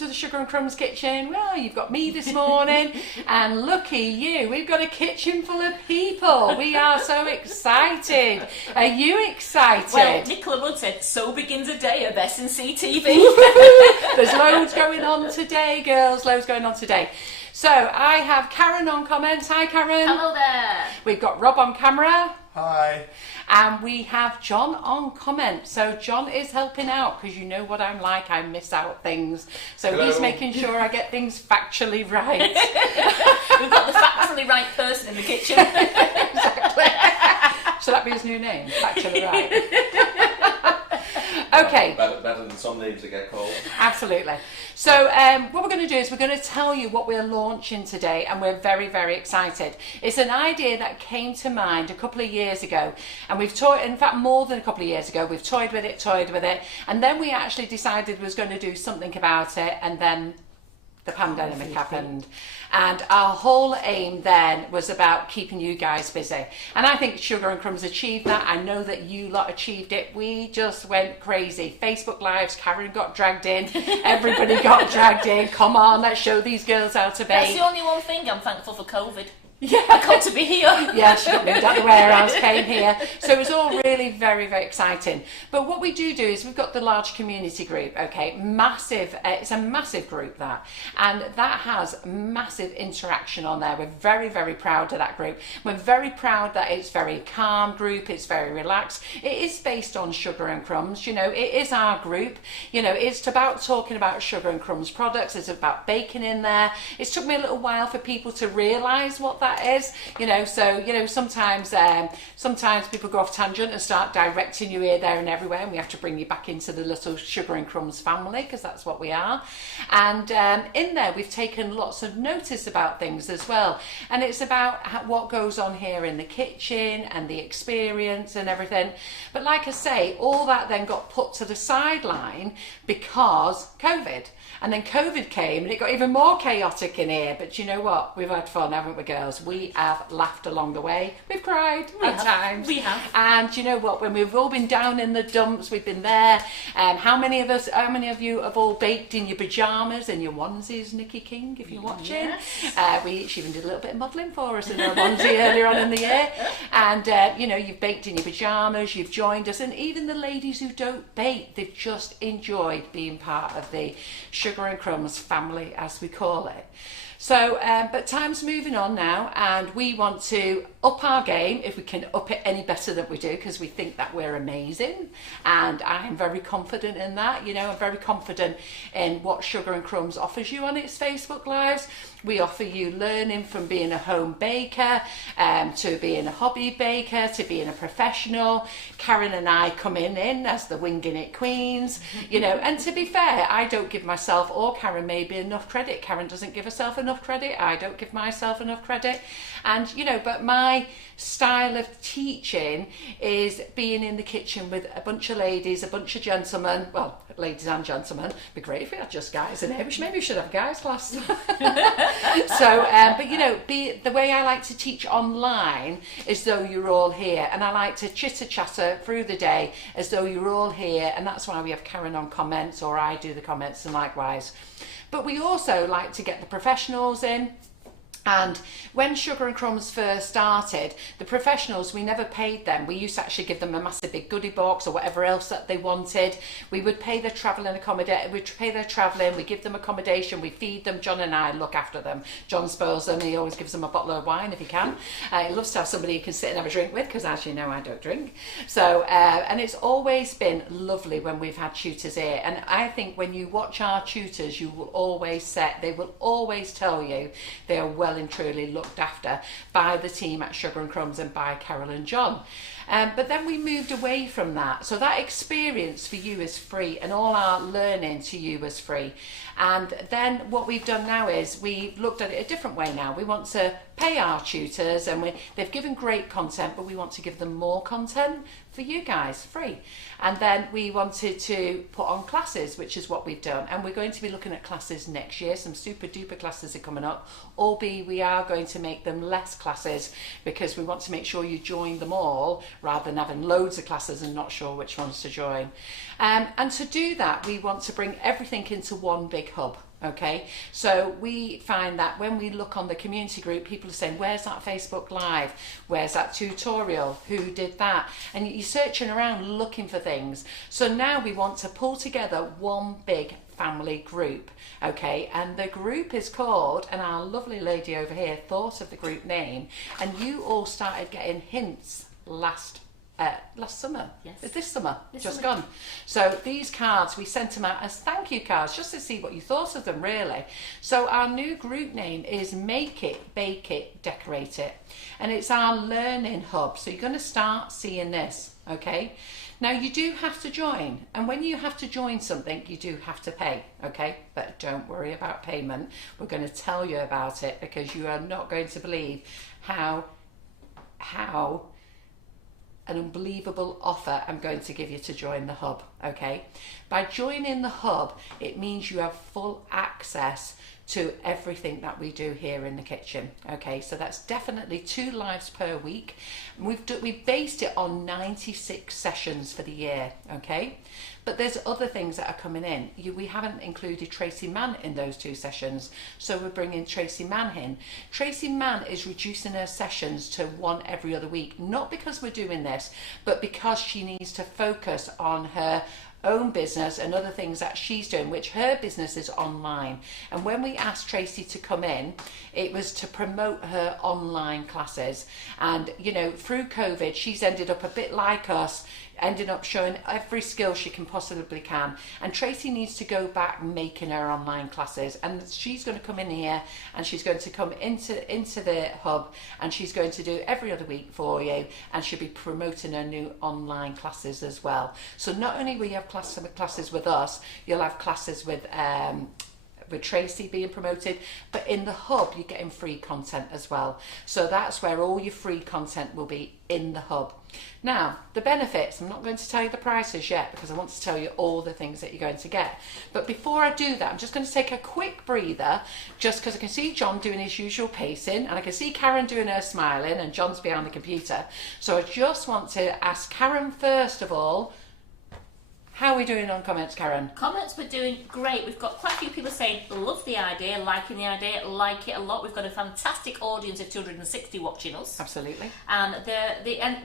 to the Sugar and Crumbs kitchen. Well, you've got me this morning, and lucky you, we've got a kitchen full of people. We are so excited. Are you excited? Well, Nicola Wood said, so begins a day of S&C TV. There's loads going on today, girls, loads going on today. So I have Karen on comments. Hi, Karen. Hello there. We've got Rob on camera. Hi. And we have John on comment. So John is helping out because you know what I'm like. I miss out things. So Hello. he's making sure I get things factually right. We've got the factually right person in the kitchen. Exactly. Should that be his new name? Factually right. Okay. Better than some names that get called. Absolutely. So what we're going to do is we're going to tell you what we're launching today, and we're very, very excited. It's an idea that came to mind a couple of years ago, and we've toyed, in fact more than a couple of years ago, we've toyed with it, and then we actually decided we was going to do something about it, and then the pandemic happened. And our whole aim then was about keeping you guys busy. And I think Sugar and Crumbs achieved that. I know that you lot achieved it. We just went crazy. Facebook Lives, Karen got dragged in. Everybody got dragged in. Come on, let's show these girls how to bake. That's the only one thing I'm thankful for COVID. Yeah. I got to be here. Yeah, she got moved out the warehouse, came here. So it was all really very, very exciting. But what we do is we've got the large community group, okay? Massive, it's a massive group that. And that has massive interaction on there. We're very, very proud of that group. We're very proud that it's very calm group, it's very relaxed. It is based on Sugar and Crumbs, you know, it is our group. You know, it's about talking about Sugar and Crumbs products, it's about baking in there. It's took me a little while for people to realise what that is, you know, so you know sometimes people go off tangent and start directing you here, there and everywhere, and we have to bring you back into the little Sugar and Crumbs family, because that's what we are. And in there we've taken lots of notice about things as well, and it's about what goes on here in the kitchen and the experience and everything. But like I say, all that then got put to the sideline because COVID. And then COVID came and it got even more chaotic in here. But you know what? We've had fun, haven't we, girls? We have laughed along the way. We've cried at times. We have. And you know what? When we've all been down in the dumps, we've been there. How many of you have all baked in your pyjamas and your onesies, Nikki King, if you're watching? Yes. She even did a little bit of modelling for us in her onesie earlier on in the year. And, you know, you've baked in your pyjamas, you've joined us. And even the ladies who don't bake, they've just enjoyed being part of the Sugar and Crumbs family, as we call it. So, but time's moving on now, and we want to up our game, if we can up it any better than we do, because we think that we're amazing, and I'm very confident in that. You know, I'm very confident in what Sugar and Crumbs offers you on its Facebook Lives. We offer you learning from being a home baker, to being a hobby baker, to being a professional. Karen and I come in as the winging it queens, you know, and to be fair, I don't give myself or Karen maybe enough credit. Karen doesn't give herself enough credit. I don't give myself enough credit. And, you know, but my style of teaching is being in the kitchen with a bunch of ladies, a bunch of gentlemen, well, ladies and gentlemen. It'd be great if we had just guys in here. Maybe we should have a guys class. So, but you know, the way I like to teach online is though you're all here, and I like to chitter-chatter through the day as though you're all here, and that's why we have Karen on comments, or I do the comments, and likewise. But we also like to get the professionals in. And when Sugar and Crumbs first started, the professionals, we never paid them. We used to actually give them a massive big goodie box or whatever else that they wanted. We would pay their travelling accommodation, we'd pay their travelling, we give them accommodation, we feed them. John and I look after them. John spoils them, he always gives them a bottle of wine if he can. He loves to have somebody he can sit and have a drink with, because as you know, I don't drink. So, and it's always been lovely when we've had tutors here. And I think when you watch our tutors, you will always they will always tell you they are well and truly looked after by the team at Sugar and Crumbs and by Carol and John. But then we moved away from that. So that experience for you is free, and all our learning to you is free. And then what we've done now is we've looked at it a different way now. We want to pay our tutors, and they've given great content, but we want to give them more content for you guys, free. And then we wanted to put on classes, which is what we've done. And we're going to be looking at classes next year. Some super duper classes are coming up, albeit we are going to make them less classes, because we want to make sure you join them all rather than having loads of classes and not sure which ones to join. And to do that, we want to bring everything into one big hub. Okay, so we find that when we look on the community group, people are saying, where's that Facebook Live? Where's that tutorial? Who did that? And you're searching around looking for things. So now we want to pull together one big family group, okay? And the group is called, and our lovely lady over here thought of the group name, and you all started getting hints last summer. Yes. It's this summer, This just summer. gone. So these cards, we sent them out as thank you cards, just to see what you thought of them, really. So our new group name is Make It, Bake It, Decorate It. And it's our learning hub. So you're going to start seeing this, okay? Now you do have to join, and when you have to join something, you do have to pay, okay? But don't worry about payment. We're going to tell you about it, because you are not going to believe how an unbelievable offer I'm going to give you to join the hub, okay? By joining the hub, it means you have full access to everything that we do here in the kitchen, okay? So that's definitely 2 lives per week. We've based it on 96 sessions for the year, okay? But there's other things that are coming in. We haven't included Tracy Mann in those 2 sessions, so we're bringing Tracy Mann in. Tracy Mann is reducing her sessions to 1 every other week, not because we're doing this, but because she needs to focus on her own business and other things that she's doing, which her business is online. And when we asked Tracy to come in, it was to promote her online classes. And you know, through COVID, she's ended up a bit like us, ending up showing every skill she can possibly can. And Tracy needs to go back making her online classes, and she's going to come in here and she's going to come into the hub, and she's going to do every other week for you, and she'll be promoting her new online classes as well. So not only will you have classes with us, you'll have classes with Tracy being promoted, but in the hub you're getting free content as well. So that's where all your free content will be, in the hub. Now, the benefits, I'm not going to tell you the prices yet, because I want to tell you all the things that you're going to get. But before I do that, I'm just going to take a quick breather, just because I can see John doing his usual pacing, and I can see Karen doing her smiling, and John's behind the computer. So I just want to ask Karen first of all, how are we doing on comments, Karen? Comments, we're doing great. We've got quite a few people saying, love the idea, liking the idea, like it a lot. We've got a fantastic audience of 260 watching us. Absolutely. And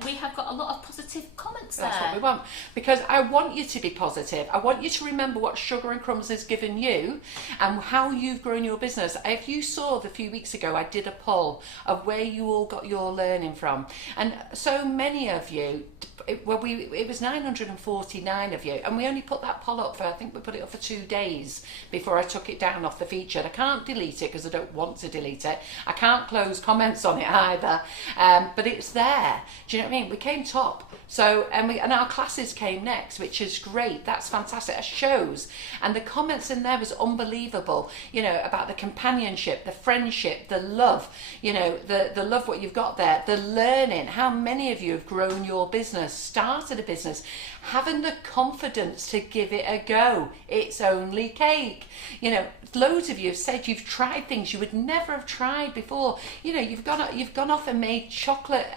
we have got a lot of positive comments there. That's what we want. Because I want you to be positive. I want you to remember what Sugar and Crumbs has given you and how you've grown your business. If you saw a few weeks ago, I did a poll of where you all got your learning from. And so many of you, it was 949 of you. And we only put that poll up for, I think we put it up for 2 days before I took it down off the feature. I can't delete it because I don't want to delete it. I can't close comments on it either. But it's there. Do you know what I mean? We came top. So, and our classes came next, which is great. That's fantastic. It shows. And the comments in there was unbelievable, you know, about the companionship, the friendship, the love, you know, the love what you've got there, the learning, how many of you have grown your business, started a business, having the confidence to give it a go. It's only cake. You know, loads of you have said you've tried things you would never have tried before. You know, you've gone off and made chocolate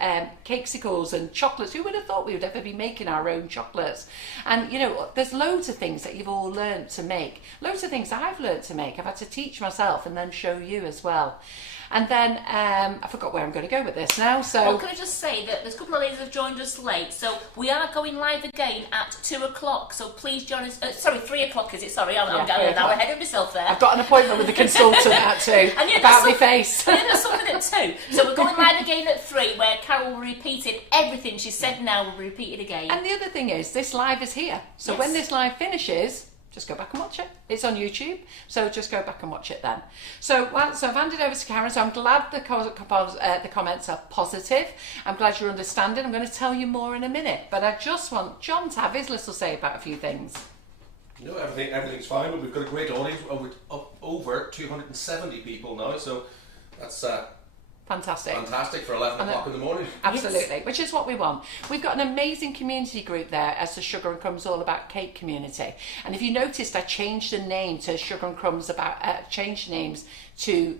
cakesicles and chocolates. Who would have thought we would ever be making our own chocolates? And you know, there's loads of things that you've all learned to make. Loads of things I've learned to make. I've had to teach myself and then show you as well. And then I forgot where I'm going to go with this now. So, well, can I just say that there's a couple of ladies have joined us late, so we are going live again at 2 o'clock. So please join us. Sorry, 3 o'clock is it? Sorry, I'm going now ahead of myself there. I've got an appointment with the consultant at 2 about my face. And there's something at 2. So we're going live again at 3, where Carol will repeat it. Everything she said now will be repeated again. And the other thing is, this live is here. So when this live finishes, just go back and watch it. It's on YouTube, so just go back and watch it then. So I've handed over to Karen, so I'm glad the comments are positive. I'm glad you're understanding. I'm going to tell you more in a minute, but I just want John to have his little say about a few things. No, everything's fine, but we've got a great audience. We're up over 270 people now, so that's fantastic for 11 o'clock in the morning. Absolutely, Yes. Which is what we want. We've got an amazing community group there as the Sugar and Crumbs All About Cake community. And if you noticed, I changed the name to Sugar and Crumbs changed names to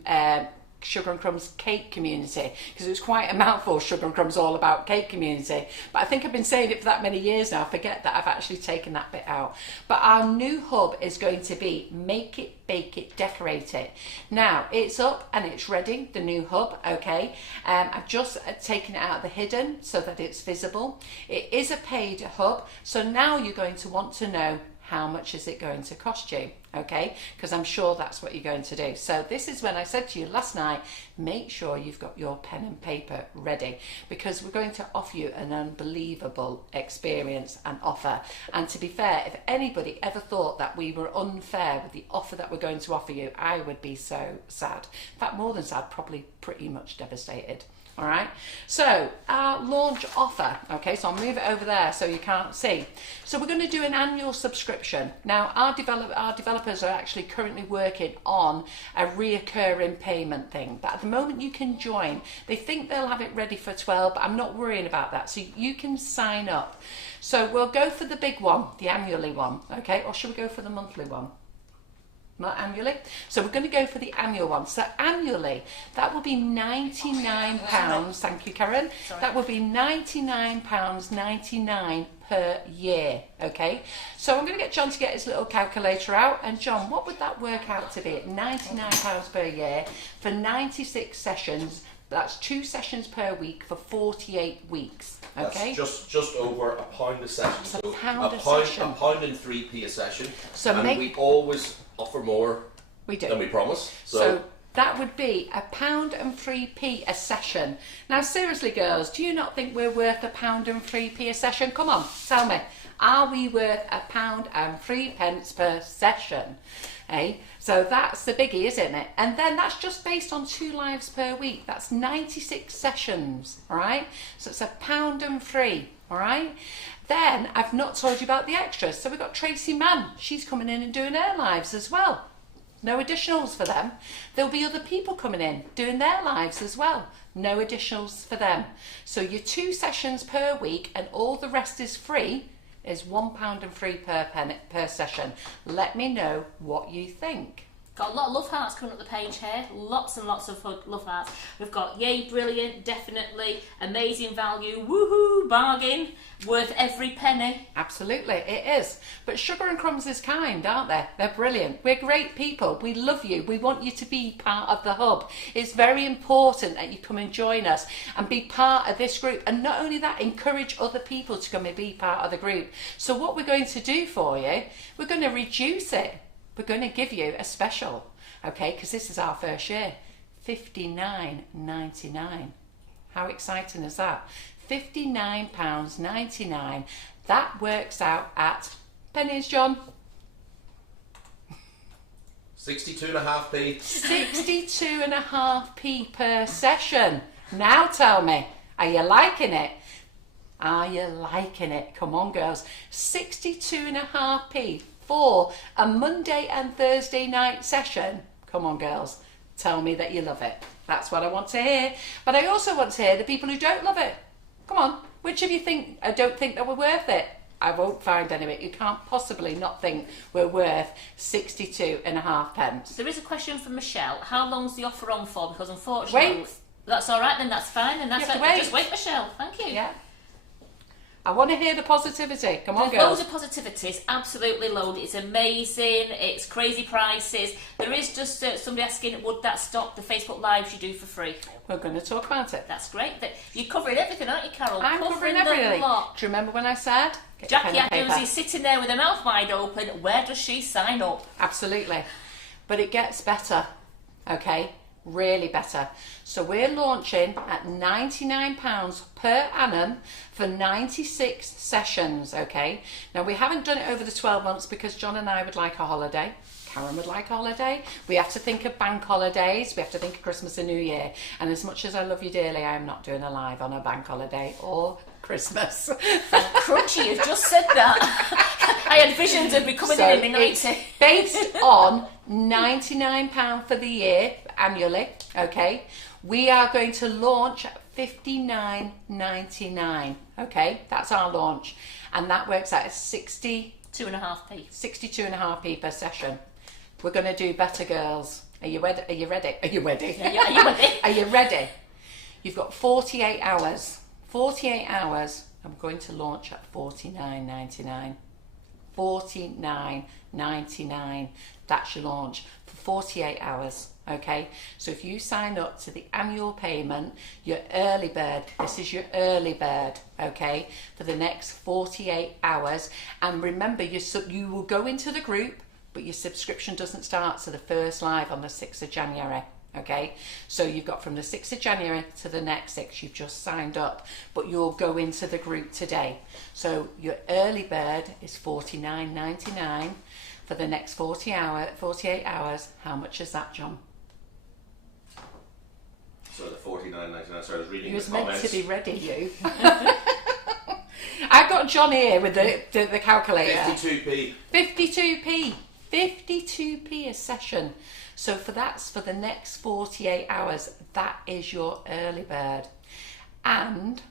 Sugar and Crumbs cake community, because it was quite a mouthful, Sugar and Crumbs all about cake community. But I think I've been saying it for that many years now, I forget that I've actually taken that bit out. But our new hub is going to be make it, bake it, decorate it. Now, it's up and it's ready, the new hub, okay? I've just taken it out of the hidden so that it's visible. It is a paid hub, so now you're going to want to know how much is it going to cost you, okay? Because I'm sure that's what you're going to do. So this is when I said to you last night, make sure you've got your pen and paper ready, because we're going to offer you an unbelievable experience and offer. And to be fair, if anybody ever thought that we were unfair with the offer that we're going to offer you, I would be so sad. In fact, more than sad, probably pretty much devastated. All right, so our launch offer, okay, so I'll move it over there so you can't see. So we're going to do an annual subscription. Now, our developers are actually currently working on a reoccurring payment thing, but at the moment you can join. They think they'll have it ready for 12, but I'm not worrying about that, so you can sign up. So we'll go for the big one, the annually one, okay, or should we go for the monthly one? Not annually. So we're going to go for the annual one. So annually, that will be £99. Thank you, Karen. Sorry. That will be £99.99 per year. Okay. So I'm going to get John to get his little calculator out. And John, what would that work out to be at £99 per year for 96 sessions? That's 2 sessions per week for 48 weeks. Okay. That's just over £1 a session. It's a So pound a session. £1 and 3p a session. So and we always offer more than we promise. So that would be £1 and 3p a session. Now seriously, girls, do you not think we're worth £1 and 3p a session? Come on, tell me. Are we worth £1 and 3 pence per session? Eh? So that's the biggie, isn't it? And then that's just based on 2 lives per week. That's 96 sessions, all right? So it's £1 and 3, all right? Then I've not told you about the extras. So we've got Tracy Mann. She's coming in and doing her lives as well. No additionals for them. There'll be other people coming in doing their lives as well. No additionals for them. So your 2 sessions per week and all the rest is free is £1 and 3 per session. Let me know what you think. Got a lot of love hearts coming up the page here. Lots and lots of love hearts. We've got yay, brilliant, definitely, amazing value, woohoo, bargain, worth every penny. Absolutely, it is. But Sugar and Crumbs is kind, aren't they? They're brilliant. We're great people. We love you. We want you to be part of the hub. It's very important that you come and join us and be part of this group. And not only that, encourage other people to come and be part of the group. So what we're going to do for you, we're going to reduce it. We're going to give you a special, okay, because this is our first year, £59.99. How exciting is that? £59.99. That works out at pennies, John. 62.5p. 62.5p per session. Now tell me, are you liking it? Are you liking it? Come on, girls. 62.5p. for a Monday and Thursday night session. Come on, girls, tell me that you love it. That's what I want to hear. But I also want to hear the people who don't love it. Come on, which of you don't think that we're worth it? I won't find any of it. You can't possibly not think we're worth 62.5 pence. There is a question from Michelle. How long's the offer on for? Because unfortunately, that's all right. Then that's fine. And that's just wait, Michelle. Thank you. Yeah. I want to hear the positivity. Come on, There's girls. loads of positivities, absolutely loaded. It's amazing, it's crazy prices. There is just somebody asking, would that stop the Facebook Lives you do for free? We're going to talk about it. That's great. You're covering everything, aren't you, Carol? I'm covering everything. Do you remember when I said? Jackie Adams is sitting there with her mouth wide open. Where does she sign up? Absolutely. But it gets better, okay? Really better. So we're launching at £99 per annum for 96 sessions, okay? Now we haven't done it over the 12 months because John and I would like a holiday. Karen would like a holiday. We have to think of bank holidays. We have to think of Christmas and New Year. And as much as I love you dearly, I'm not doing a live on a bank holiday or Christmas. Crunchy, you've just said that. I had visions of me coming in the 90s. It's based on £99 for the year annually, okay? We are going to launch at £59.99, okay? That's our launch. And that works out as 62.5p. 62.5p per session. We're going to do better, girls. Are you ready? Are you ready? Are you ready? Yeah, are you ready? Are you ready? You've got 48 hours. 48 hours. I'm going to launch at $49.99. $49.99. That's your launch for 48 hours. Okay, so if you sign up to the annual payment, your early bird, this is your early bird, okay, for the next 48 hours. And remember, you will go into the group, but your subscription doesn't start to the first live on the 6th of January. Okay, so you've got from the 6th of January to the next 6th, you've just signed up, but you'll go into the group today. So your early bird is $49.99 for the next 48 hours. How much is that, John? So the $49.99. So I was reading You was the meant comments. to be ready, you. I've got John here with the calculator. 52p. 52p. 52p a session. So that's for the next 48 hours. That is your early bird. And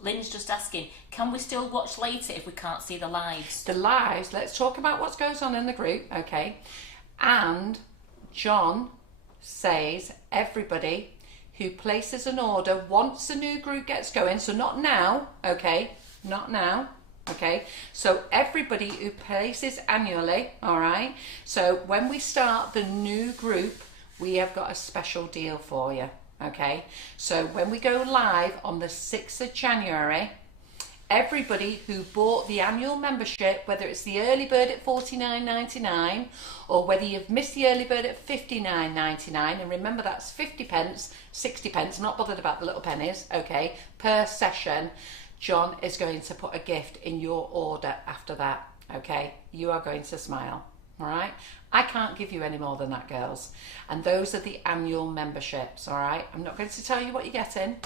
Lynn's just asking, can we still watch later if we can't see the lives? the lives, let's talk about what goes on in the group, okay? And John says everybody who places an order once the new group gets going, so not now, okay? Not now. Okay, so everybody who places annually, all right, so when we start the new group, we have got a special deal for you. Okay, so when we go live on the 6th of January, everybody who bought the annual membership, whether it's the early bird at $49.99 or whether you've missed the early bird at $59.99, and remember that's 50 pence, 60 pence, not bothered about the little pennies, okay, per session, John is going to put a gift in your order after that, okay? You are going to smile, all right? I can't give you any more than that, girls. And those are the annual memberships, all right? I'm not going to tell you what you're getting,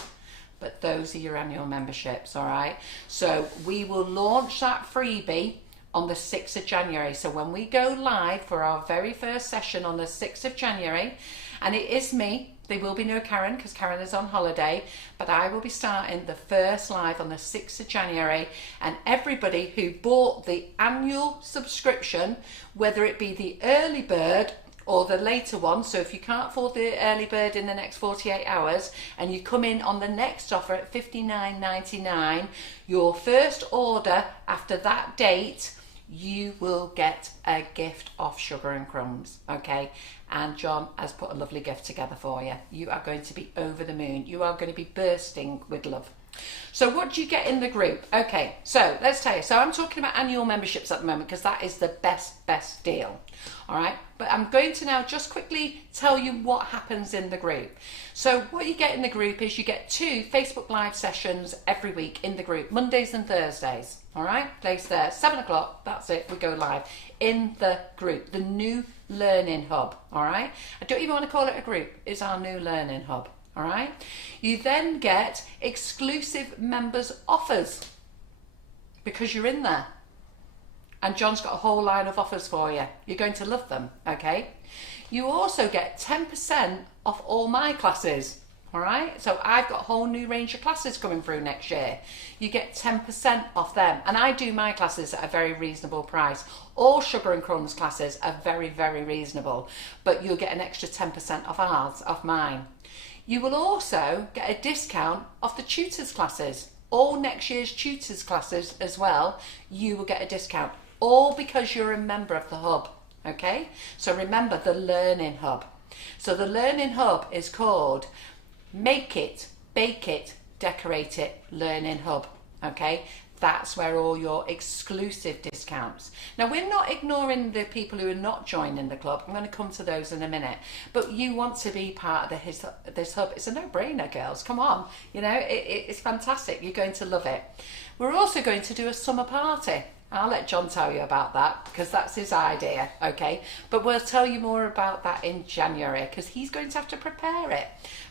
but those are your annual memberships, all right? So we will launch that freebie on the 6th of January. So when we go live for our very first session on the 6th of January, and it is me, there will be no Karen because Karen is on holiday, but I will be starting the first live on the 6th of January, and everybody who bought the annual subscription, whether it be the early bird or the later one, so if you can't afford the early bird in the next 48 hours and you come in on the next offer at $59.99, your first order after that date, you will get a gift of Sugar and Crumbs, okay? And John has put a lovely gift together for you. You are going to be over the moon. You are going to be bursting with love. So what do you get in the group? Okay, so let's tell you. So I'm talking about annual memberships at the moment because that is the best deal. All right, but I'm going to now just quickly tell you what happens in the group. So what you get in the group is you get 2 Facebook Live sessions every week in the group, Mondays and Thursdays. All right, place there, 7 o'clock, that's it, we go live in the group, the new learning hub. All right, I don't even want to call it a group, it's our new learning hub. All right, you then get exclusive members offers because you're in there. And John's got a whole line of offers for you. You're going to love them, okay? You also get 10% off all my classes, all right? So I've got a whole new range of classes coming through next year. You get 10% off them. And I do my classes at a very reasonable price. All Sugar and Crumbs classes are very, very reasonable. But you'll get an extra 10% off ours, off mine. You will also get a discount off the tutors classes. All next year's tutors classes as well, you will get a discount. All because you're a member of the hub, okay? So remember the Learning Hub. So the Learning Hub is called Make It, Bake It, Decorate It Learning Hub, okay? That's where all your exclusive discounts. Now, we're not ignoring the people who are not joining the club. I'm going to come to those in a minute. But you want to be part of this hub. It's a no-brainer, girls. Come on. You know, it's fantastic. You're going to love it. We're also going to do a summer party. I'll let John tell you about that because that's his idea, okay? But we'll tell you more about that in January because he's going to have to prepare it.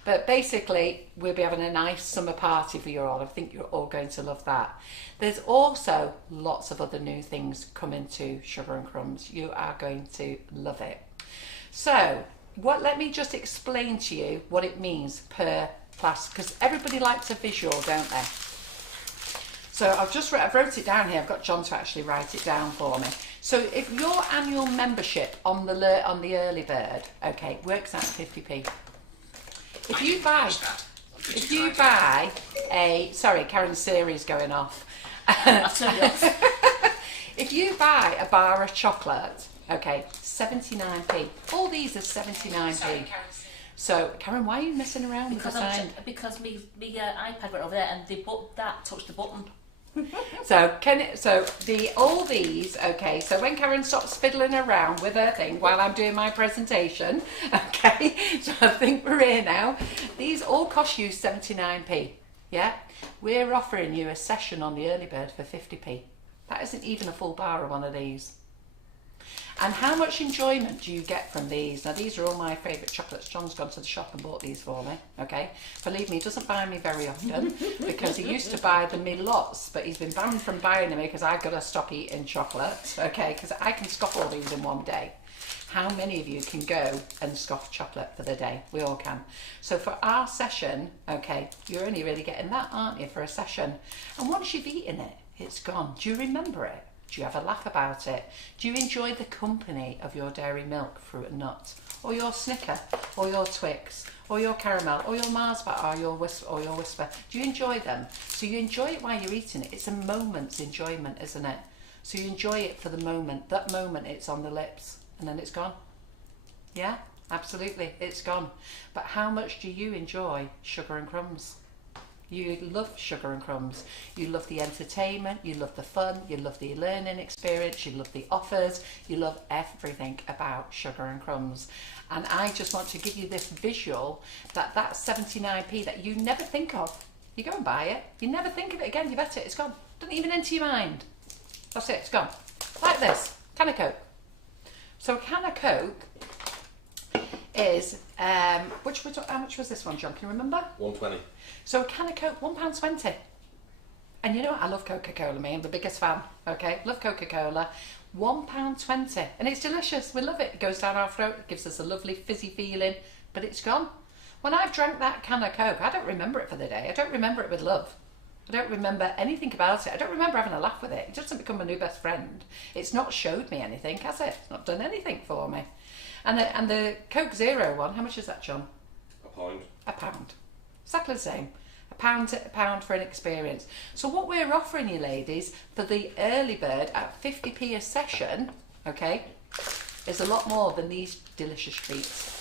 But basically, we'll be having a nice summer party for you all. I think you're all going to love that. There's also lots of other new things coming to Sugar and Crumbs. You are going to love it. So, let me just explain to you what it means per class because everybody likes a visual, don't they? So I've wrote it down here. I've got John to actually write it down for me. So if your annual membership on the early bird, okay, works out 50p. If you buy a, sorry, Karen's Siri's going off. If you buy a bar of chocolate, okay, 79p. All these are 79p. Sorry, so, Karen, why are you messing around with the sign? Because my iPad went over there and that touched the button. All these, okay, so when Karen stops fiddling around with her thing while I'm doing my presentation, okay, so I think we're here now. These all cost you 79p, yeah? We're offering you a session on the early bird for 50p. That isn't even a full bar of one of these. And how much enjoyment do you get from these? Now, these are all my favourite chocolates. John's gone to the shop and bought these for me, okay? Believe me, he doesn't buy me very often because he used to buy them in lots, but he's been banned from buying them because I've got to stop eating chocolate, okay? Because I can scoff all these in one day. How many of you can go and scoff chocolate for the day? We all can. So for our session, okay, you're only really getting that, aren't you, for a session? And once you've eaten it, it's gone. Do you remember it? Do you have a laugh about it? Do you enjoy the company of your dairy milk, fruit and nuts, or your Snicker, or your Twix, or your caramel, or your Mars bar, or your Whisper? Do you enjoy them? So you enjoy it while you're eating it. It's a moment's enjoyment, isn't it? So you enjoy it for the moment. That moment, it's on the lips, and then it's gone. Yeah, absolutely, it's gone. But how much do you enjoy sugar and crumbs? You love sugar and crumbs. You love the entertainment, you love the fun, you love the learning experience, you love the offers, you love everything about sugar and crumbs. And I just want to give you this visual that 79p that you never think of. You go and buy it, you never think of it again, you bet it, it's gone. Doesn't even enter your mind. That's it, it's gone. Like this, can of Coke. So a can of Coke is, how much was this one, John? Can you remember? £1.20. So a can of Coke, £1.20. And you know what? I love Coca-Cola, me. I'm the biggest fan, okay? Love Coca-Cola. £1.20. And it's delicious. We love it. It goes down our throat. It gives us a lovely fizzy feeling. But it's gone. When I've drank that can of Coke, I don't remember it for the day. I don't remember it with love. I don't remember anything about it. I don't remember having a laugh with it. It doesn't become my new best friend. It's not showed me anything, has it? It's not done anything for me. And the Coke Zero one, how much is that, John? £1. £1. Exactly the same. £1 for an experience. So what we're offering you, ladies, for the early bird at 50p a session, okay, is a lot more than these delicious treats.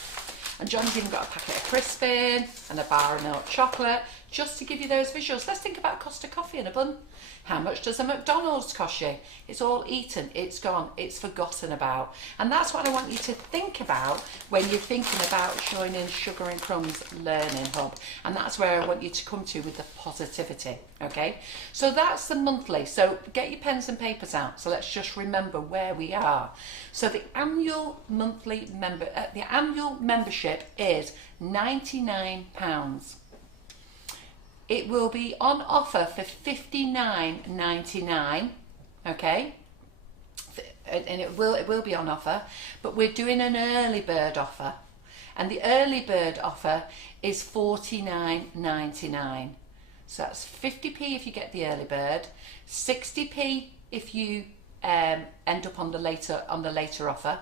And John's even got a packet of Crispin and a bar of milk chocolate, just to give you those visuals. Let's think about cost of coffee and a bun. How much does a McDonald's cost you? It's all eaten, it's gone, it's forgotten about. And that's what I want you to think about when you're thinking about joining Sugar and Crumbs Learning Hub. And that's where I want you to come to with the positivity, okay? So that's the monthly. So get your pens and papers out. So let's just remember where we are. So the annual membership is £99. It will be on offer for $59.99, okay? And it will be on offer, but we're doing an early bird offer, and the early bird offer is $49.99. So that's 50p if you get the early bird, 60p if you end up on the later offer,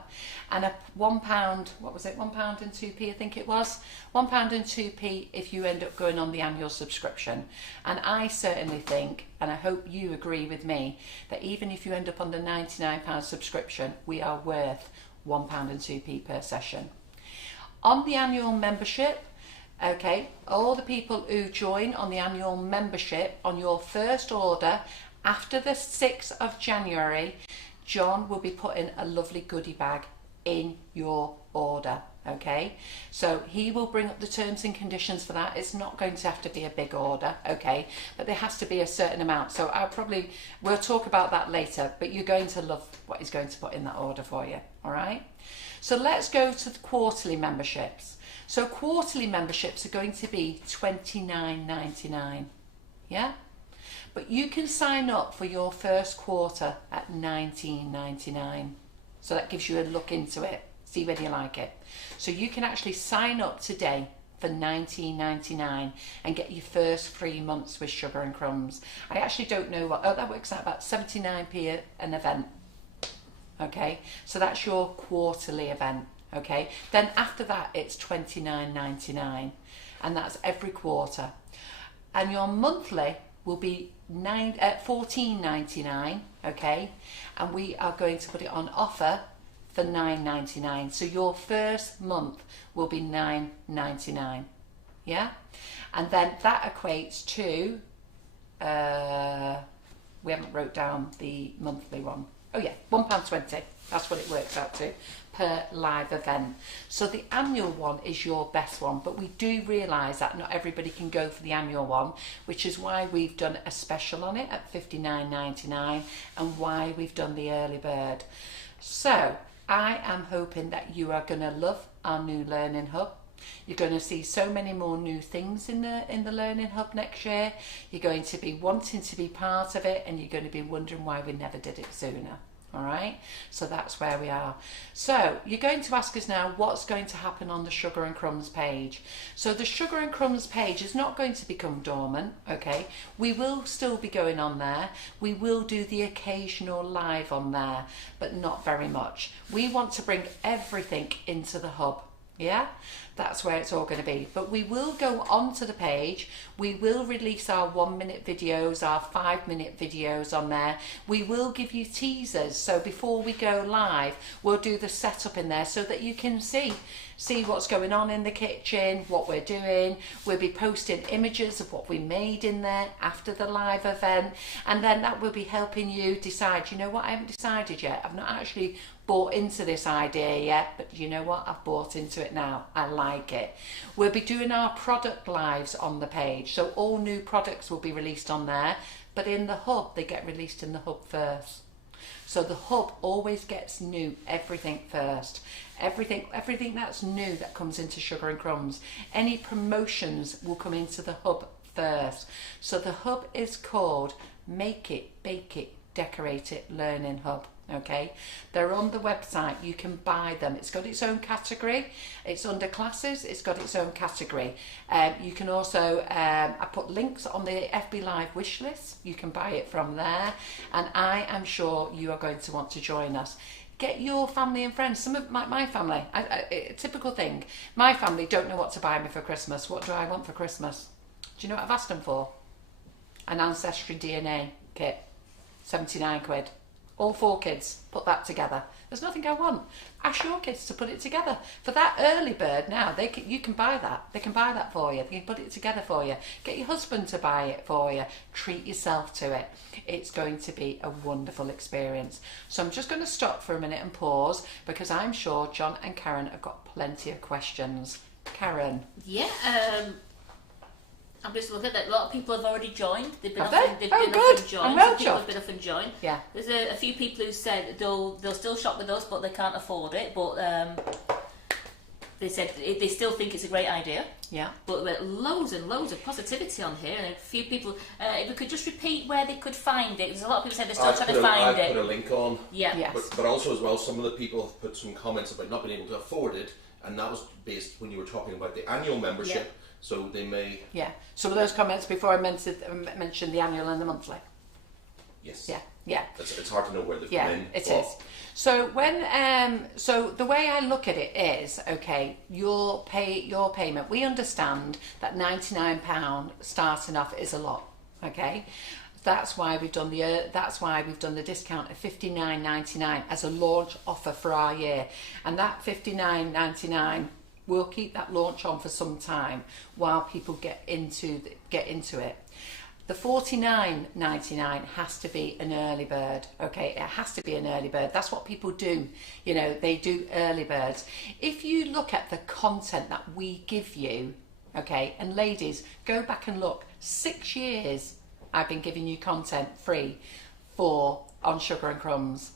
and a £1, what was it, £1 and 2p I think it was, £1 and 2p if you end up going on the annual subscription. And I certainly think, and I hope you agree with me, that even if you end up on the £99 subscription, we are worth £1 and 2p per session. On the annual membership, okay, all the people who join on the annual membership, on your first order after the 6th of January, John will be putting a lovely goodie bag in your order, okay? So he will bring up the terms and conditions for that. It's not going to have to be a big order, okay? But there has to be a certain amount. So we'll talk about that later, but you're going to love what he's going to put in that order for you, all right? So let's go to the quarterly memberships. So quarterly memberships are going to be $29.99, yeah? But you can sign up for your first quarter at $19.99. So that gives you a look into it, see whether you like it. So you can actually sign up today for $19.99 and get your first 3 months with Sugar and Crumbs. I actually don't know that works out about 79p an event. Okay, so that's your quarterly event. Okay, then after that it's $29.99, and that's every quarter. And your monthly will be $14.99. Okay, and we are going to put it on offer for $9.99. So your first month will be $9.99. Yeah, and then that equates to we haven't wrote down the monthly one. Oh yeah, £1.20. That's what it works out to per live event. So the annual one is your best one, but we do realise that not everybody can go for the annual one, which is why we've done a special on it at $59.99 and why we've done the early bird. So I am hoping that you are going to love our new Learning Hub. You're going to see so many more new things in the Learning Hub next year. You're going to be wanting to be part of it, and you're going to be wondering why we never did it sooner. All right, so that's where we are. So you're going to ask us now what's going to happen on the Sugar and Crumbs page. So the Sugar and Crumbs page is not going to become dormant. Okay, we will still be going on there. We will do the occasional live on there, but not very much. We want to bring everything into the hub. Yeah, that's where it's all going to be. But we will go onto the page. We will release our 1-minute videos, our 5-minute videos on there. We will give you teasers. So before we go live, we'll do the setup in there so that you can see what's going on in the kitchen, what we're doing. We'll be posting images of what we made in there after the live event, and then that will be helping you decide, you know what, I haven't decided yet. I've not actually bought into this idea yet, but you know what, I've bought into it now. I like it. We'll be doing our product lives on the page, so all new products will be released on there, but in the hub they get released in the hub first. So the hub always gets new everything first. Everything that's new that comes into Sugar and Crumbs, any promotions will come into the hub first. So the hub is called Make It, Bake It, Decorate It Learning Hub. Okay, they're on the website. You can buy them. It's got its own category. It's under classes. It's got its own category. You can also I put links on the FB Live wish list. You can buy it from there, and I am sure you are going to want to join us. Get your family and friends. Some of my family, a typical thing. My family don't know what to buy me for Christmas. What do I want for Christmas? Do you know what I've asked them for? An Ancestry DNA kit, 79 quid. All 4 kids, put that together. There's nothing I want. Ask your kids to put it together. For that early bird now, you can buy that. They can buy that for you. They can put it together for you. Get your husband to buy it for you. Treat yourself to it. It's going to be a wonderful experience. So I'm just going to stop for a minute and pause, because I'm sure John and Karen have got plenty of questions. Karen? Yeah, I'm just looking at that. A lot of people have already joined. They've been Have off they? and, Oh, been good. off and joined. I'm well Some people chuffed. have been off and joined. Yeah. There's a few people who said they'll still shop with us, but they can't afford it. But they said they still think it's a great idea. Yeah. But there are loads and loads of positivity on here, and a few people. If we could just repeat where they could find it, because a lot of people said they're still trying to find it. I put a link on. Yeah. Yes. But also as well, some of the people have put some comments about not being able to afford it, and that was based when you were talking about the annual membership. Yeah. So they may. Yeah. Some of those comments before I mentioned the annual and the monthly. Yes. Yeah. Yeah. It's hard to know where they've Yeah, come in. it is. So when so the way I look at it is, okay, your payment. We understand that £99 starting off is a lot. Okay, that's why we've done the discount of £59.99 as a launch offer for our year, and that £59.99. We'll keep that launch on for some time while people get into it. The $49.99 has to be an early bird. Okay, it has to be an early bird. That's what people do. You know, they do early birds. If you look at the content that we give you, okay, and ladies, go back and look. 6 years I've been giving you content free on Sugar and Crumbs.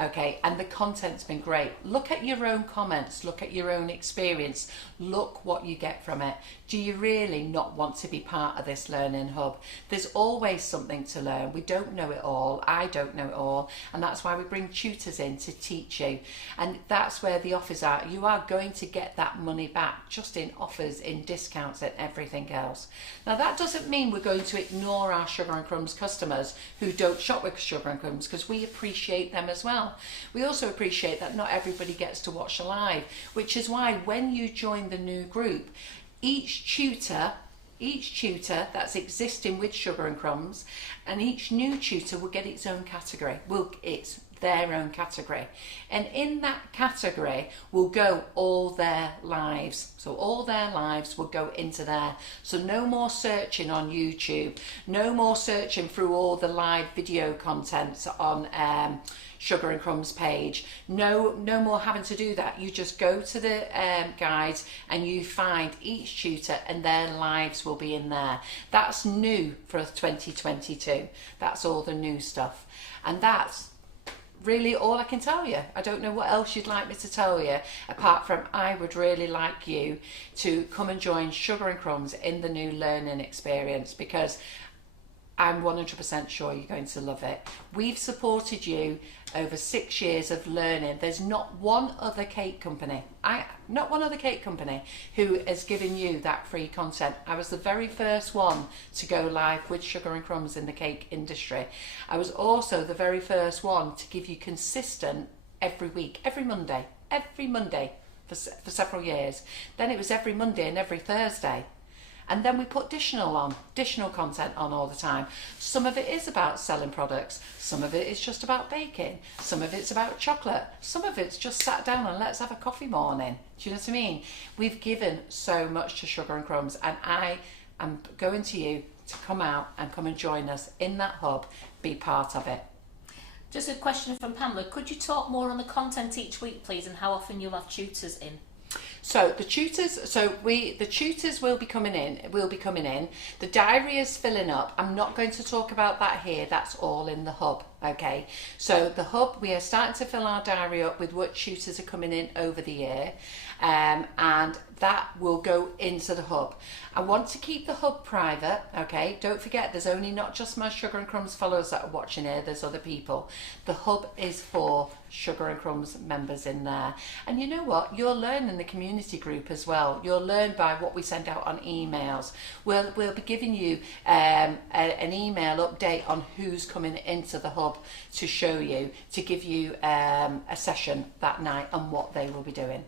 Okay, and the content's been great. Look at your own comments, look at your own experience, look what you get from it. Do you really not want to be part of this learning hub? There's always something to learn. We don't know it all. I don't know it all. And that's why we bring tutors in to teach you. And that's where the offers are. You are going to get that money back just in offers, in discounts and everything else. Now that doesn't mean we're going to ignore our Sugar and Crumbs customers who don't shop with Sugar and Crumbs, because we appreciate them as well. are. We also appreciate that not everybody gets to watch live, which is why when you join the new group, each tutor that's existing with Sugar and Crumbs, and each new tutor will get its own category. It's their own category, and in that category will go all their lives. So all their lives will go into there. So no more searching on YouTube, no more searching through all the live video content on Sugar and Crumbs page. No more having to do that. You just go to the guides and you find each tutor and their lives will be in there. That's new for 2022. That's all the new stuff, and that's really all I can tell you. I don't know what else you'd like me to tell you, apart from I would really like you to come and join Sugar and Crumbs in the new learning experience, because I'm 100% sure you're going to love it. We've supported you over 6 years of learning. There's not one other cake company, who has given you that free content. I was the very first one to go live with Sugar and Crumbs in the cake industry. I was also the very first one to give you consistent every week, every Monday for several years. Then it was every Monday and every Thursday. And then we put additional content on all the time. Some of it is about selling products. Some of it is just about baking. Some of it's about chocolate. Some of it's just sat down and let's have a coffee morning. Do you know what I mean? We've given so much to Sugar and Crumbs, and I am going to you to come out and come and join us in that hub, be part of it. Just a question from Pamela. Could you talk more on the content each week, please, and how often you'll have tutors in? So the tutors will be coming in. The diary is filling up. I'm not going to talk about that here. That's all in the hub. Okay. So the hub, we are starting to fill our diary up with what tutors are coming in over the year, and that will go into the hub. I want to keep the hub private. Okay. Don't forget, there's only not just my Sugar and Crumbs followers that are watching here. There's other people. The hub is for Sugar and Crumbs members in there. And you know what? You'll learn in the community group as well. You'll learn by what we send out on emails. We'll be giving you an email update on who's coming into the hub to show you, to give you a session that night and what they will be doing.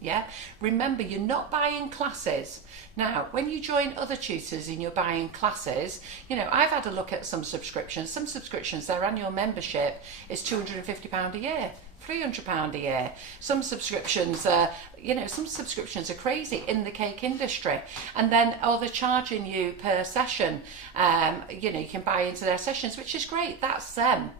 Yeah. Remember, you're not buying classes. Now, when you join other tutors and you're buying classes, you know, I've had a look at some subscriptions. Some subscriptions, their annual membership is £250 a year, £300 a year. Some subscriptions are crazy in the cake industry. And then, they're charging you per session. You can buy into their sessions, which is great. That's them.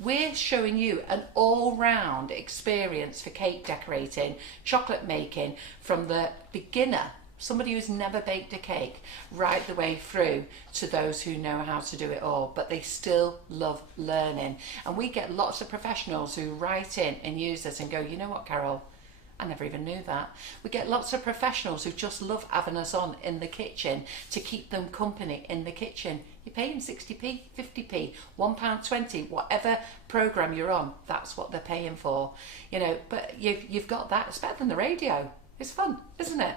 We're showing you an all-round experience for cake decorating, chocolate making, from the beginner, somebody who's never baked a cake, right the way through to those who know how to do it all, but they still love learning. And we get lots of professionals who write in and use us and go, you know what, Carol? I never even knew that. We get lots of professionals who just love having us on in the kitchen to keep them company in the kitchen. You pay them 60p, 50p, £1.20, whatever programme you're on, that's what they're paying for. But you've got that. It's better than the radio. It's fun, isn't it?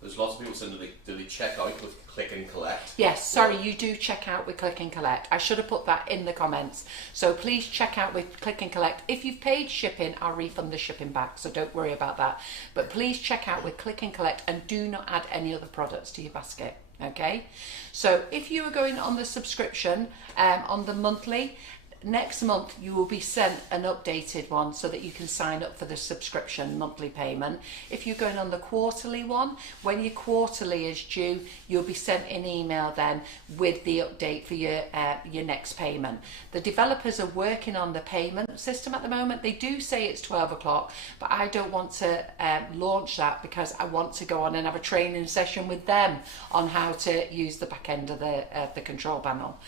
There's lots of people saying, do they check out with click and collect? Yes, sorry, you do check out with click and collect. I should have put that in the comments. So please check out with click and collect. If you've paid shipping, I'll refund the shipping back, so don't worry about that. But please check out with click and collect and do not add any other products to your basket. Okay, so if you are going on the subscription, on the monthly, next month you will be sent an updated one so that you can sign up for the subscription monthly payment. If you're going on the quarterly one, when your quarterly is due, you'll be sent an email then with the update for your next payment. The developers are working on the payment system at the moment. They do say it's 12 o'clock, but I don't want to launch that because I want to go on and have a training session with them on how to use the back end of the control panel.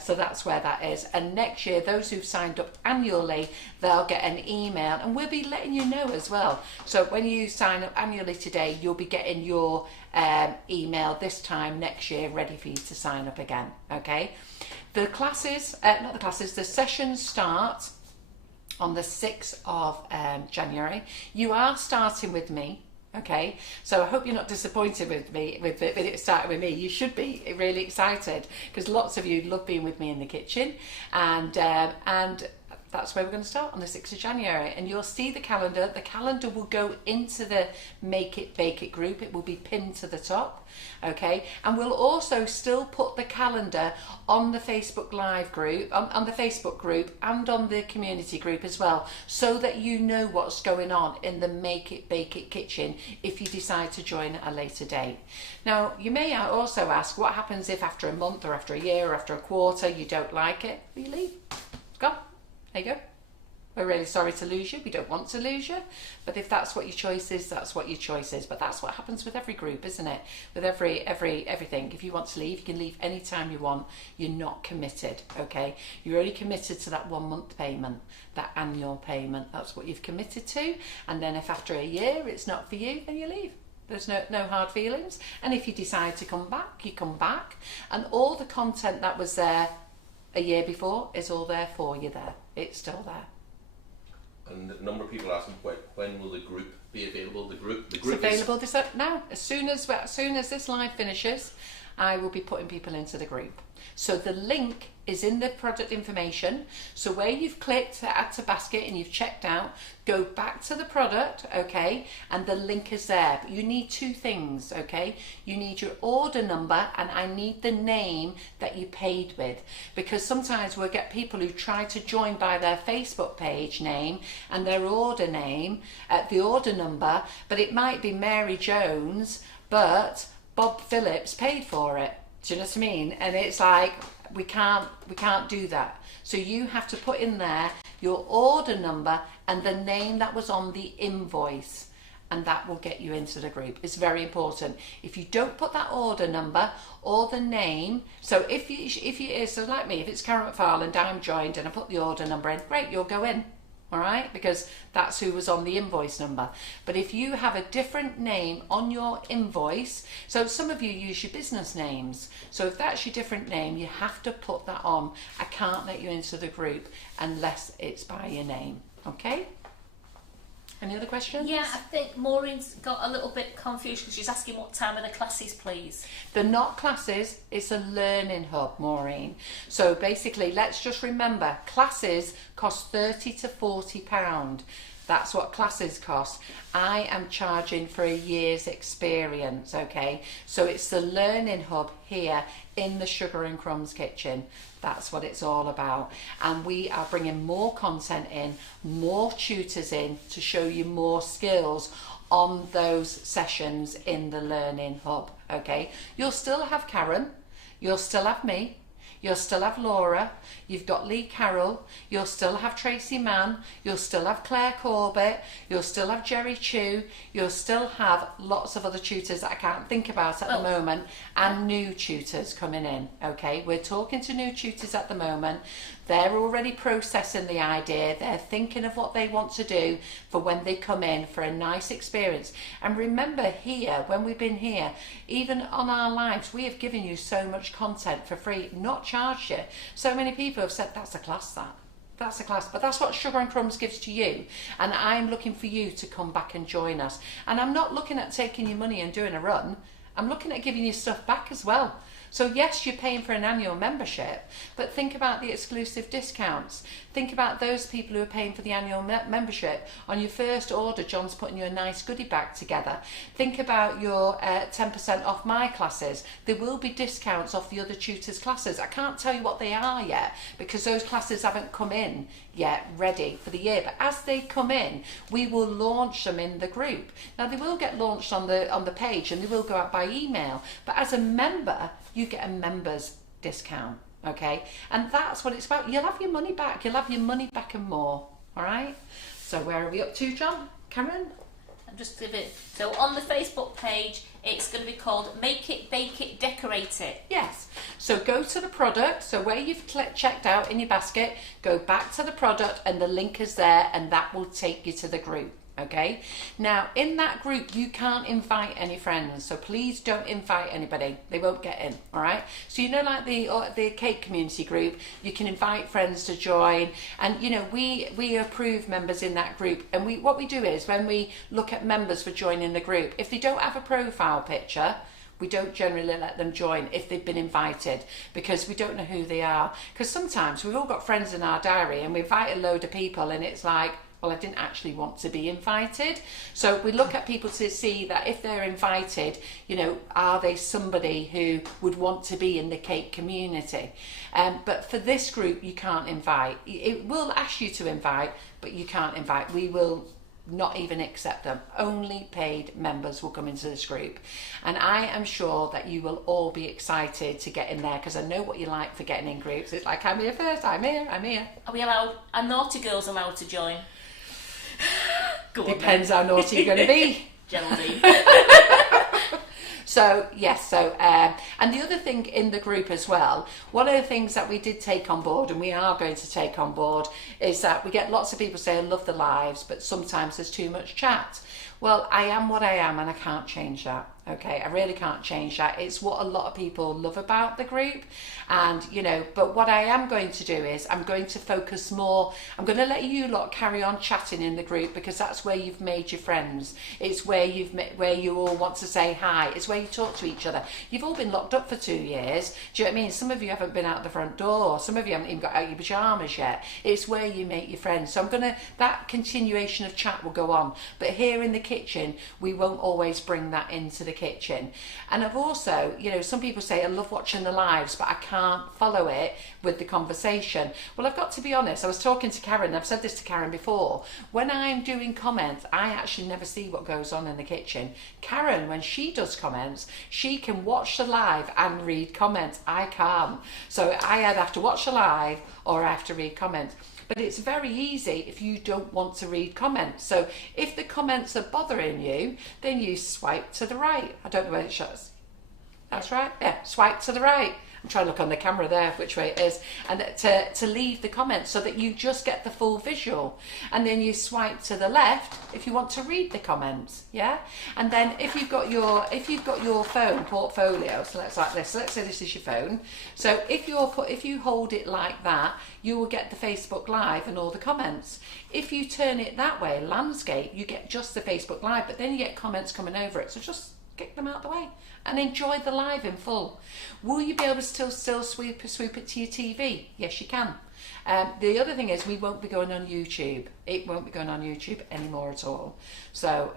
So that's where that is. And next year, those who've signed up annually, they'll get an email, and we'll be letting you know as well. So when you sign up annually today, you'll be getting your email this time next year ready for you to sign up again. Okay, the sessions start on the 6th of January. You are starting with me. Okay, so I hope you're not disappointed with me with it starting with me. You should be really excited because lots of you love being with me in the kitchen, and that's where we're going to start on the 6th of January, and you'll see the calendar. The calendar will go into the Make It Bake It group. It will be pinned to the top, okay? And we'll also still put the calendar on the Facebook Live group, on the Facebook group, and on the community group as well, so that you know what's going on in the Make It Bake It kitchen if you decide to join at a later date. Now, you may also ask, what happens if after a month or after a year or after a quarter you don't like it? Well, you leave. It's gone. There you go. We're really sorry to lose you. We don't want to lose you. But if that's what your choice is, that's what your choice is. But that's what happens with every group, isn't it? With everything. If you want to leave, you can leave anytime you want. You're not committed, okay? You're only committed to that 1 month payment, that annual payment. That's what you've committed to. And then if after a year it's not for you, then you leave. There's no hard feelings. And if you decide to come back, you come back. And all the content that was there a year before is all there for you there. It's still there. And a number of people are asking, when will the group be available? The group it's available now. As soon as this live finishes, I will be putting people into the group. So the link is in the product information. So where you've clicked to add to basket and you've checked out, go back to the product, okay, and the link is there. But you need 2 things, okay? You need your order number, and I need the name that you paid with, because sometimes we'll get people who try to join by their Facebook page name and their order name, the order number, but it might be Mary Jones, but Bob Phillips paid for it. Do you know what I mean? And it's like, we can't do that. So you have to put in there your order number and the name that was on the invoice, and that will get you into the group. It's very important. If you don't put that order number or the name, so if you so like me, if it's Karen McFarland, I'm joined and I put the order number in, great, you'll go in. All right, because that's who was on the invoice number. But if you have a different name on your invoice, so some of you use your business names, so if that's your different name, you have to put that on. I can't let you into the group unless it's by your name. Okay? Any other questions? Yeah, I think Maureen's got a little bit confused because she's asking what time are the classes, please. They're not classes, it's a learning hub, Maureen. So basically, let's just remember, classes cost £30 to £40. That's what classes cost. I am charging for a year's experience, okay? So it's the learning hub here in the Sugar and Crumbs kitchen. That's what it's all about. And we are bringing more content in, more tutors in to show you more skills on those sessions in the learning hub, okay? You'll still have Karen, you'll still have me, you'll still have Laura, you've got Lee Carroll, you'll still have Tracy Mann, you'll still have Claire Corbett, you'll still have Jerry Chew, you'll still have lots of other tutors that I can't think about at the moment, and new tutors coming in, okay? We're talking to new tutors at the moment. They're already processing the idea. They're thinking of what they want to do for when they come in for a nice experience. And remember here, when we've been here, even on our lives, we have given you so much content for free, not charged you. So many people have said, that's a class, that's a class. But that's what Sugar and Crumbs gives to you. And I'm looking for you to come back and join us. And I'm not looking at taking your money and doing a run. I'm looking at giving you stuff back as well. So yes, you're paying for an annual membership, but think about the exclusive discounts. Think about those people who are paying for the annual membership. On your first order, John's putting you a nice goodie bag together. Think about your 10% off my classes. There will be discounts off the other tutors' classes. I can't tell you what they are yet because those classes haven't come in yet ready for the year. But as they come in, we will launch them in the group. Now they will get launched on the page and they will go out by email. But as a member, you get a member's discount, okay? And that's what it's about. You'll have your money back. You'll have your money back and more, all right? So where are we up to, John? Cameron? I'm just give it. So on the Facebook page, it's going to be called Make It, Bake It, Decorate It. Yes. So go to the product. So where you've checked out in your basket, go back to the product and the link is there and that will take you to the group. Okay, now in that group you can't invite any friends, so please don't invite anybody, they won't get in. All right, so you know, like the cake community group, you can invite friends to join, and you know we approve members in that group. And what we do is when we look at members for joining the group, if they don't have a profile picture, we don't generally let them join if they've been invited, because we don't know who they are. Because sometimes we've all got friends in our diary and we invite a load of people and it's like, well, I didn't actually want to be invited. So we look at people to see that if they're invited, you know, are they somebody who would want to be in the cake community? But for this group, you can't invite. It will ask you to invite, but you can't invite. We will not even accept them. Only paid members will come into this group. And I am sure that you will all be excited to get in there, because I know what you like for getting in groups. It's like, I'm here first, I'm here. Are naughty girls allowed to join? Depends how naughty you're going to be. Geraldine. So yes, and the other thing in the group as well, one of the things that we did take on board, and we are going to take on board, is that we get lots of people say I love the lives, but sometimes there's too much chat. Well, I am what I am and I can't change that. Okay, I really can't change that. It's what a lot of people love about the group. And, you know, but what I am going to do is I'm going to focus more. I'm going to let you lot carry on chatting in the group, because that's where you've made your friends. It's where where you all want to say hi. It's where you talk to each other. You've all been locked up for 2 years. Do you know what I mean? Some of you haven't been out the front door. Some of you haven't even got out your pyjamas yet. It's where you make your friends. So that continuation of chat will go on. But here in the kitchen, we won't always bring that into the kitchen. And I've also, you know, some people say I love watching the lives, but I can't follow it with the conversation. Well, I've got to be honest, I was talking to Karen, I've said this to Karen before, when I'm doing comments, I actually never see what goes on in the kitchen. Karen, when she does comments, she can watch the live and read comments. I can't. So I either have to watch the live or I have to read comments. But it's very easy if you don't want to read comments. So if the comments are bothering you, then you swipe to the right. I don't know where it shows. That's right. Yeah, swipe to the right. I'm trying to look on the camera there which way it is, and to leave the comments so that you just get the full visual. And then you swipe to the left if you want to read the comments, yeah. And then if you've got your phone portfolio, so let's like this. So let's say this is your phone. So if you hold it like that, you will get the Facebook Live and all the comments. If you turn it that way, landscape, you get just the Facebook Live, but then you get comments coming over it. So just kick them out the way and enjoy the live in full. Will you be able to still swoop it to your TV? Yes, you can. The other thing is we won't be going on YouTube. It won't be going on YouTube anymore at all. So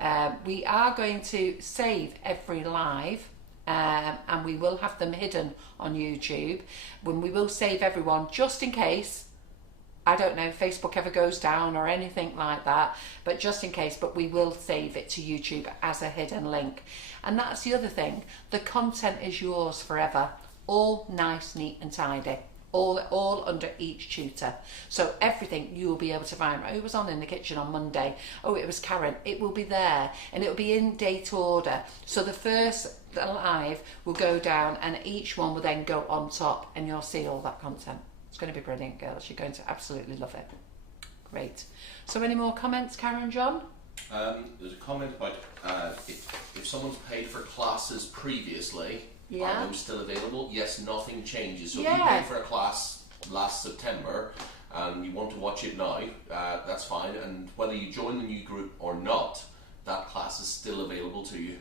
we are going to save every live, and we will have them hidden on YouTube. When we will save everyone, just in case, I don't know, Facebook ever goes down or anything like that, but just in case, but we will save it to YouTube as a hidden link. And that's the other thing, the content is yours forever, all nice, neat and tidy, all under each tutor. So everything you will be able to find. Who was on in the kitchen on Monday? Oh, it was Karen. It will be there and it will be in date order. So the first live will go down and each one will then go on top and you'll see all that content. It's going to be brilliant, girls. You're going to absolutely love it. Great. So any more comments, Karen, John? There's a comment about if someone's paid for classes previously, are those still available? Yes, nothing changes. So if you paid for a class last September and you want to watch it now, that's fine. And whether you join the new group or not, that class is still available to you.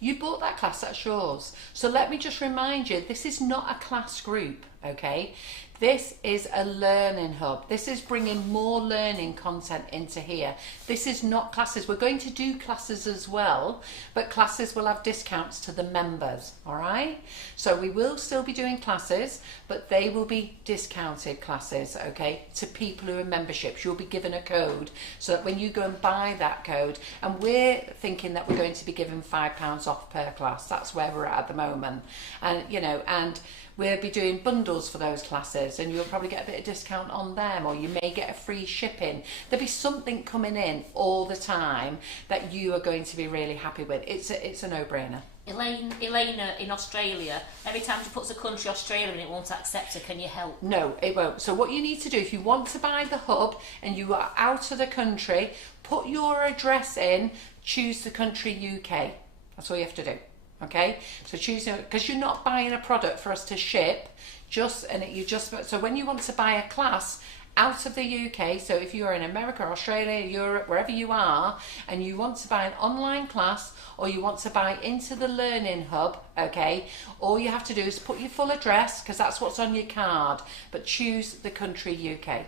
You bought that class, that's yours. So let me just remind you, this is not a class group, okay? This is a learning hub. This is bringing more learning content into here. This is not classes. We're going to do classes as well, but classes will have discounts to the members, all right? So we will still be doing classes, but they will be discounted classes, okay, to people who are memberships. You'll be given a code so that when you go and buy that code, and we're thinking that we're going to be giving £5 off per class. That's where we're at the moment. And, you know, and we'll be doing bundles for those classes and you'll probably get a bit of discount on them, or you may get a free shipping. There'll be something coming in all the time that you are going to be really happy with. It's a no-brainer. Elena in Australia, every time she puts a country Australia in, it won't accept her. Can you help? No, it won't. So what you need to do, if you want to buy the hub and you are out of the country, put your address in, choose the country UK. That's all you have to do. Okay, so choosing, because you're not buying a product for us to ship, so when you want to buy a class out of the UK, so if you are in America, Australia, Europe, wherever you are, and you want to buy an online class or you want to buy into the Learning Hub, okay, all you have to do is put your full address, because that's what's on your card, but choose the country UK.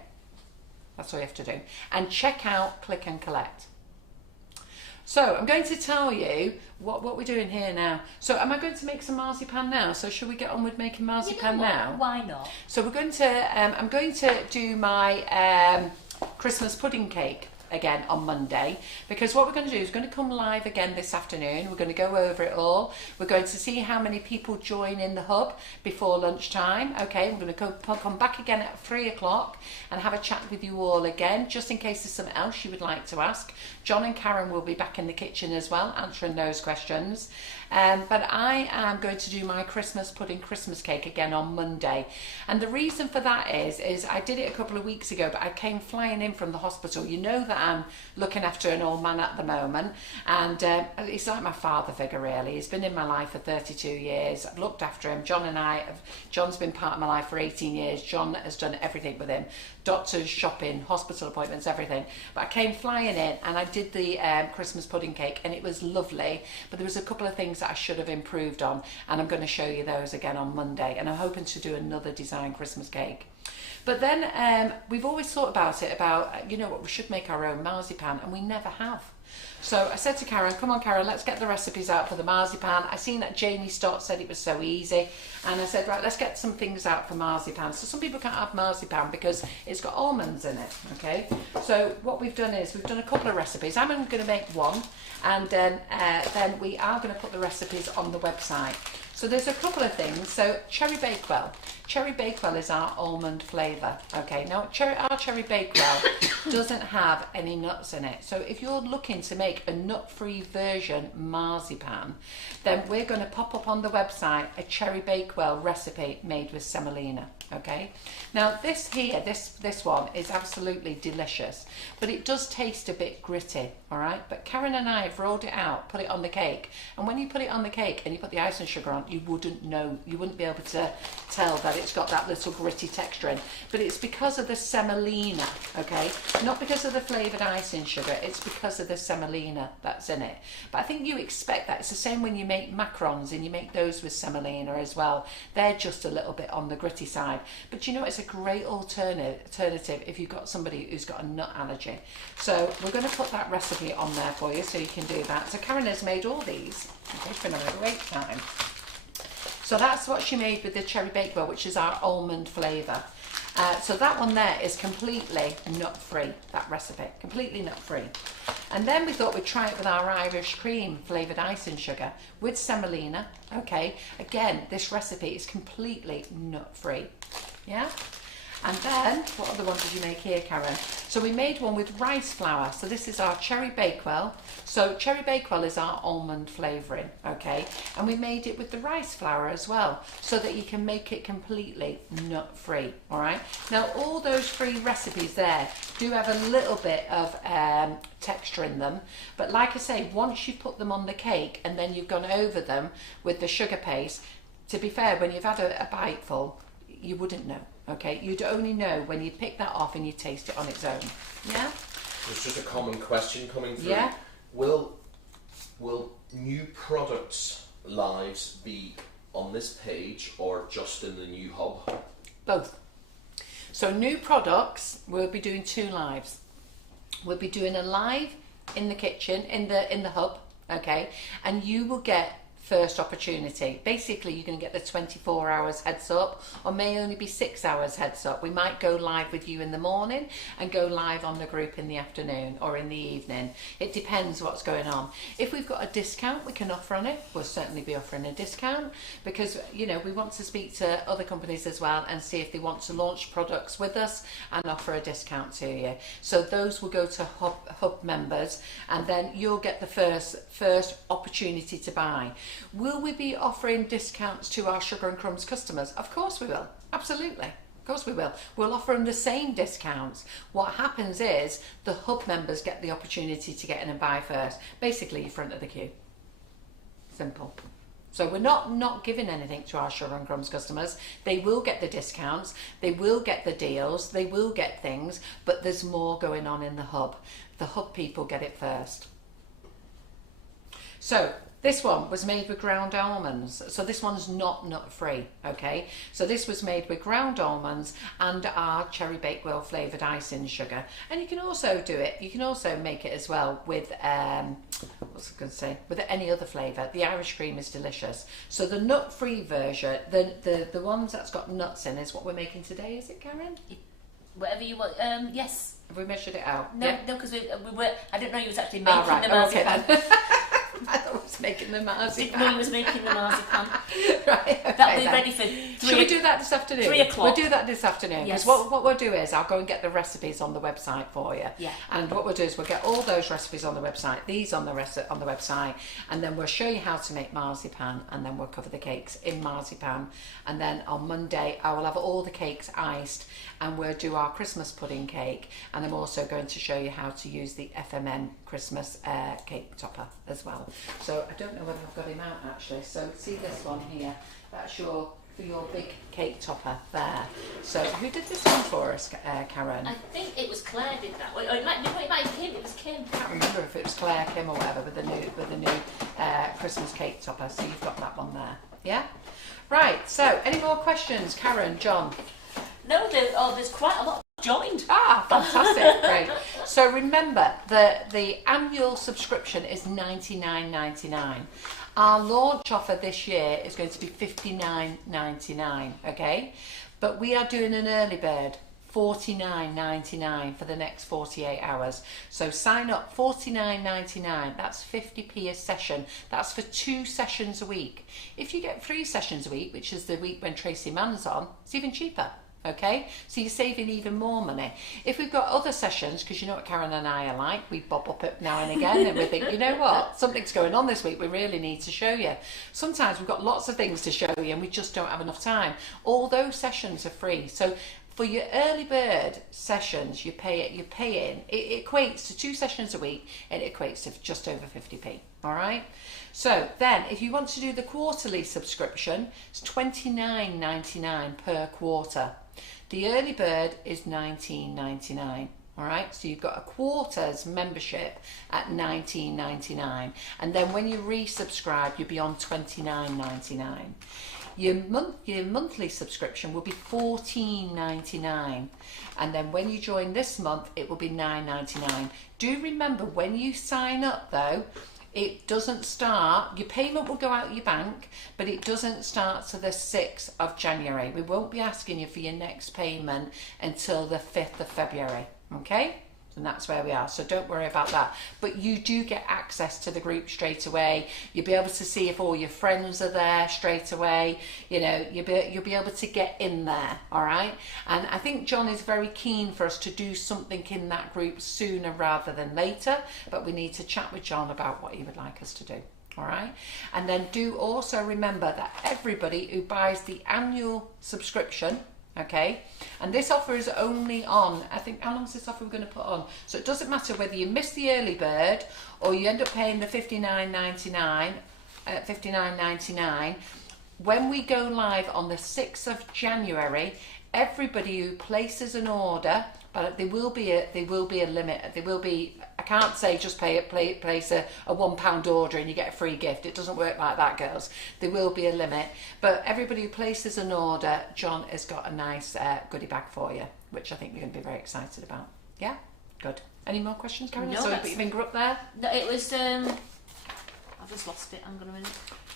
That's all you have to do. And check out Click and Collect. So I'm going to tell you what we're doing here now. So am I going to make some marzipan now? So should we get on with making marzipan now? Why not? So we're going to, I'm going to do my Christmas pudding cake again on Monday, because what we're going to do is we're going to come live again this afternoon. We're going to go over it all. We're going to see how many people join in the hub before lunchtime. Okay, we're going to come back again at 3 o'clock and have a chat with you all again, just in case there's something else you would like to ask. John and Karen will be back in the kitchen as well, answering those questions. But I am going to do my Christmas pudding Christmas cake again on Monday. And the reason for that is I did it a couple of weeks ago, but I came flying in from the hospital. You know that I'm looking after an old man at the moment, and he's like my father figure, really. He's been in my life for 32 years. I've looked after him. John's been part of my life for 18 years. John has done everything with him. Doctors, shopping, hospital appointments, everything. But I came flying in and I did the Christmas pudding cake, and it was lovely, but there was a couple of things that I should have improved on, and I'm going to show you those again on Monday, and I'm hoping to do another design Christmas cake. But then we've always thought about it, you know what, we should make our own marzipan, and we never have. So I said to Karen, come on Karen, let's get the recipes out for the marzipan. I seen that Jamie Stott said it was so easy, and I said, right, let's get some things out for marzipan. So some people can't have marzipan because it's got almonds in it, okay? So what we've done is we've done a couple of recipes. I'm going to make one, and then we are going to put the recipes on the website. So there's a couple of things. So Cherry Bakewell. Cherry Bakewell is our almond flavour. Okay, now our Cherry Bakewell doesn't have any nuts in it. So if you're looking to make a nut-free version marzipan, then we're going to pop up on the website a Cherry Bakewell recipe made with semolina. Okay, now this one is absolutely delicious, but it does taste a bit gritty, all right? But Karen and I have rolled it out, put it on the cake, and when you put it on the cake and you put the icing sugar on, you wouldn't be able to tell that it's got that little gritty texture in. But it's because of the semolina, okay? Not because of the flavoured icing sugar, it's because of the semolina that's in it. But I think you expect that. It's the same when you make macarons and you make those with semolina as well. They're just a little bit on the gritty side. But you know, it's a great alternative if you've got somebody who's got a nut allergy. So we're going to put that recipe on there for you so you can do that. So Karen has made all these. Okay, it's been a great time. So that's what she made with the Cherry Bakewell, which is our almond flavour. So that one there is completely nut-free, that recipe, completely nut-free. And then we thought we'd try it with our Irish cream flavoured icing sugar with semolina. Okay, again, this recipe is completely nut-free. Yeah? And then, what other one did you make here, Karen? So we made one with rice flour. So this is our Cherry Bakewell. So Cherry Bakewell is our almond flavouring, okay? And we made it with the rice flour as well, so that you can make it completely nut-free, all right? Now, all those three recipes there do have a little bit of texture in them. But like I say, once you put them on the cake and then you've gone over them with the sugar paste, to be fair, when you've had a bite full, you wouldn't know. Okay, you'd only know when you pick that off and you taste it on its own. Yeah? There's just a common question coming through. Yeah? Will new products lives be on this page or just in the new hub? Both. So new products, we'll be doing 2 lives. We'll be doing a live in the kitchen, in the hub, okay? And you will get first opportunity. Basically, you're going to get the 24 hours heads up, or may only be 6 hours heads up. We might go live with you in the morning and go live on the group in the afternoon or in the evening. It depends what's going on. If we've got a discount we can offer on it, we'll certainly be offering a discount, because you know, we want to speak to other companies as well and see if they want to launch products with us and offer a discount to you. So those will go to hub members, and then you'll get the first opportunity to buy. Will we be offering discounts to our Sugar and Crumbs customers? Of course we will. Absolutely. Of course we will. We'll offer them the same discounts. What happens is the hub members get the opportunity to get in and buy first. Basically, you're front of the queue. Simple. So we're not giving anything to our Sugar and Crumbs customers. They will get the discounts, they will get the deals, they will get things, but there's more going on in the hub. The hub people get it first. So this one was made with ground almonds. So this one's not nut free, okay? So this was made with ground almonds and our cherry bakewell flavoured icing sugar. And you can also do it, you can also make it as well with, what's I going to say, with any other flavour. The Irish cream is delicious. So the nut free version, the ones that's got nuts in is what we're making today, is it, Karen? Whatever you want, yes. Have we measured it out? No, yeah. No, because we were, I didn't know you was actually making right. the marzipan. Okay, I thought I was making the marzipan. Didn't know you was making the marzipan. Right, okay, That'll be ready for 3 Should we do that this afternoon? 3 o'clock. We'll do that this afternoon. Yes. Because what we'll do is I'll go and get the recipes on the website for you. Yeah. And what we'll do is we'll get all those recipes on the website, these on the website, and then we'll show you how to make marzipan, and then we'll cover the cakes in marzipan. And then on Monday I will have all the cakes iced, and we'll do our Christmas pudding cake, and I'm also going to show you how to use the FMN Christmas cake topper as well. So I don't know whether I've got him out actually. So see this one here, that's for your big cake topper there. So who did this one for us, Karen? I think it was Claire did that. Or it might be Kim. It was Kim. I can't remember if it was Claire, Kim or whatever with the new Christmas cake topper. So you've got that one there. Yeah? Right, so any more questions, Karen, John? No, there's quite a lot joined. Ah, fantastic, great. So remember, the annual subscription is $99.99. Our launch offer this year is going to be $59.99, okay? But we are doing an early bird, $49.99 for the next 48 hours. So sign up, $49.99, that's 50p a session. That's for 2 sessions a week. If you get 3 sessions a week, which is the week when Tracy Mann's on, it's even cheaper. Okay, so you're saving even more money. If we've got other sessions, because you know what Karen and I are like, we bob up it now and again and we think, you know what, something's going on this week, we really need to show you. Sometimes we've got lots of things to show you and we just don't have enough time. All those sessions are free. So for your early bird sessions, you pay in. It equates to 2 sessions a week, and it equates to just over 50p. All right. So then, if you want to do the quarterly subscription, it's $29.99 per quarter. The early bird is $19.99. All right, so you've got a quarter's membership at $19.99, and then when you resubscribe, you'll be on $29.99. Your monthly subscription will be $14.99, and then when you join this month, it will be $9.99. Do remember, when you sign up though, it doesn't start, your payment will go out of your bank, but it doesn't start to the 6th of January. We won't be asking you for your next payment until the 5th of February, okay? And that's where we are, so don't worry about that. But you do get access to the group straight away. You'll be able to see if all your friends are there straight away. You know, you'll be able to get in there, all right? And I think John is very keen for us to do something in that group sooner rather than later, but we need to chat with John about what he would like us to do. All right, and then do also remember that everybody who buys the annual subscription, okay, and this offer is only on, I think, how long is this offer we're going to put on? So it doesn't matter whether you miss the early bird or you end up paying the $59.99. When we go live on the 6th of January, everybody who places an order, but there will be a limit. There will be, I can't say just place a £1 order and you get a free gift. It doesn't work like that, girls. There will be a limit. But everybody who places an order, John has got a nice goodie bag for you, which I think you're going to be very excited about. Yeah? Good. Any more questions, Karen? No, Sorry, put your finger up there. No, it was, I've just lost it. Hang on a minute.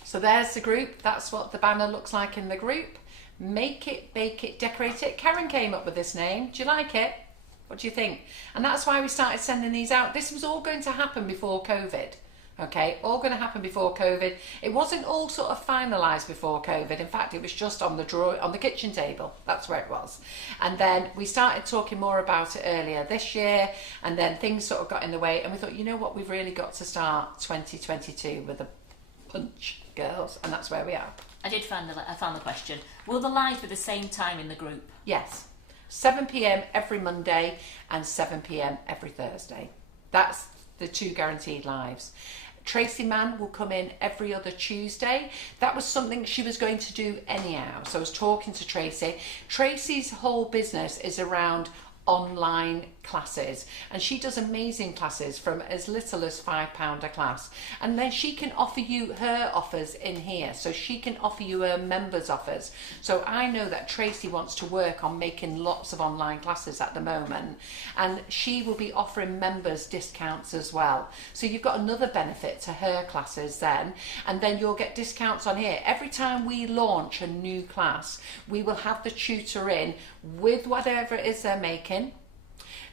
So there's the group. That's what the banner looks like in the group. Make it, bake it, decorate it. Karen came up with this name. Do you like it? What do you think? And that's why we started sending these out. This was all going to happen before COVID. Okay, all going to happen before COVID. It wasn't all sort of finalised before COVID. In fact, it was just on the drawer, on the kitchen table. That's where it was. And then we started talking more about it earlier this year, and then things sort of got in the way. And we thought, you know what, we've really got to start 2022 with a punch, girls, and that's where we are. I found the question. Will the live be the same time in the group? Yes. 7 p.m. every Monday and 7 p.m. every Thursday. That's the 2 guaranteed lives. Tracy Mann will come in every other Tuesday. That was something she was going to do anyhow. So I was talking to Tracy. Tracy's whole business is around online classes, and she does amazing classes from as little as £5 a class, and then she can offer you her offers in here, so she can offer you her members offers. So I know that Tracy wants to work on making lots of online classes at the moment, and she will be offering members discounts as well. So you've got another benefit to her classes then, and then you'll get discounts on here. Every time we launch a new class, we will have the tutor in with whatever it is they're making.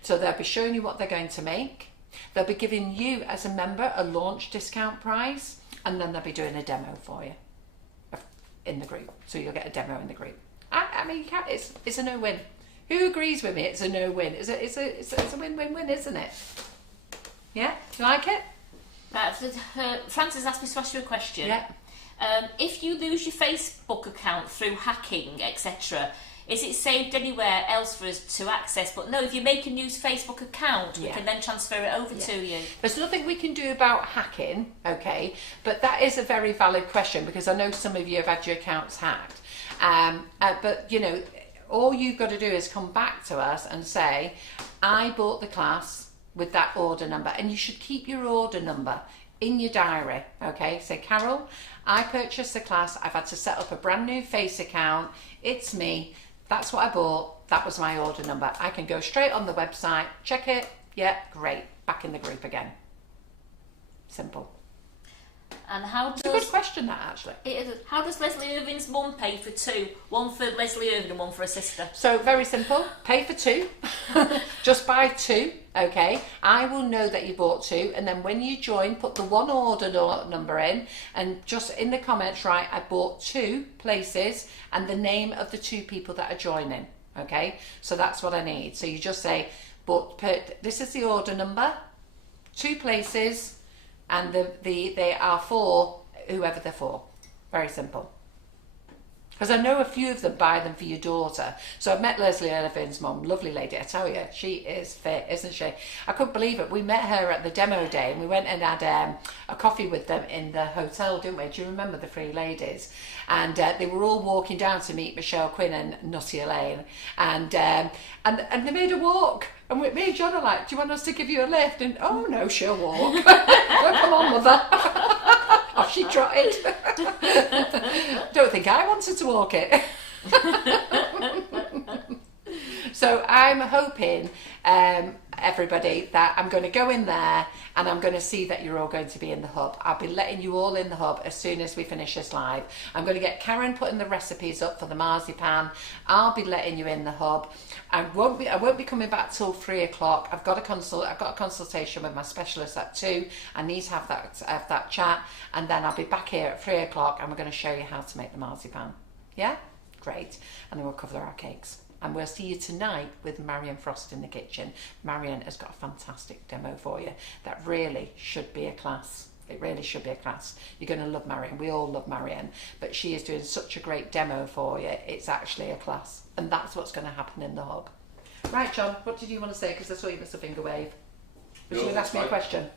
So they'll be showing you what they're going to make. They'll be giving you as a member a launch discount price, and then they'll be doing a demo for you in the group. So you'll get a demo in the group. I mean, you can't, it's a no-win. Who agrees with me? It's a no-win. It's a win-win-win, isn't it? Yeah, you like it? Francis asked me to ask you a question. Yeah. If you lose your Facebook account through hacking, etc., is it saved anywhere else for us to access? But no, if you make a new Facebook account, we can then transfer it over to you. There's nothing we can do about hacking, okay? But that is a very valid question, because I know some of you have had your accounts hacked. But, you know, all you've got to do is come back to us and say, I bought the class with that order number. And you should keep your order number in your diary, okay? Say, Carol, I purchased the class. I've had to set up a brand new Face account. It's me. That's what I bought. That was my order number. I can go straight on the website, check it. Yeah, great. Back in the group again. Simple. And how does... It's a good question, that, actually. It is. How does Leslie Irving's mum pay for two? One for Leslie Irving and one for her sister. So, very simple. Pay for two. Just buy two, okay? I will know that you bought two, and then when you join, put the one order number in, and just in the comments write, I bought 2 places, and the name of the 2 people that are joining, okay? So that's what I need. So you just say, this is the order number, 2 places, and they are for whoever they're for. Very simple. Because I know a few of them buy them for your daughter. So I've met Leslie Irving's mum, lovely lady, I tell you, she is fit, isn't she? I couldn't believe it. We met her at the demo day, and we went and had a coffee with them in the hotel, didn't we? Do you remember the 3 ladies? And they were all walking down to meet Michelle Quinn and Nutty Elaine, and they made a walk. And me and John are like, do you want us to give you a lift? And oh no, she'll walk. Well, come on, mother. Off she trotted. Don't think I wanted to walk it. So I'm hoping, everybody, that I'm going to go in there and I'm going to see that you're all going to be in the hub. I'll be letting you all in the hub as soon as we finish this live. I'm going to get Karen putting the recipes up for the marzipan. I'll be letting you in the hub. I won't be coming back till 3 o'clock. I've got a consultation with my specialist at 2. I need to have that chat, and then I'll be back here at 3 o'clock, and we're going to show you how to make the marzipan. Yeah? Great. And then we'll cover our cakes. And we'll see you tonight with Marion Frost in the kitchen. Marion has got a fantastic demo for you. That really should be a class. It really should be a class. You're going to love Marion. We all love Marion. But she is doing such a great demo for you. It's actually a class. And that's what's going to happen in the hub. Right, John, what did you want to say? Because I saw you miss a finger wave. Was you going to ask me a question?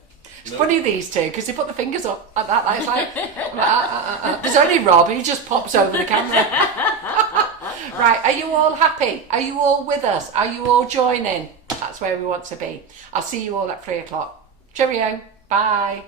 It's funny, these two, because they put the fingers up like that. Like, it's like, there's only Rob. He just pops over the camera. Right, are you all happy? Are you all with us? Are you all joining? That's where we want to be. I'll see you all at 3 o'clock. Cheerio. Bye.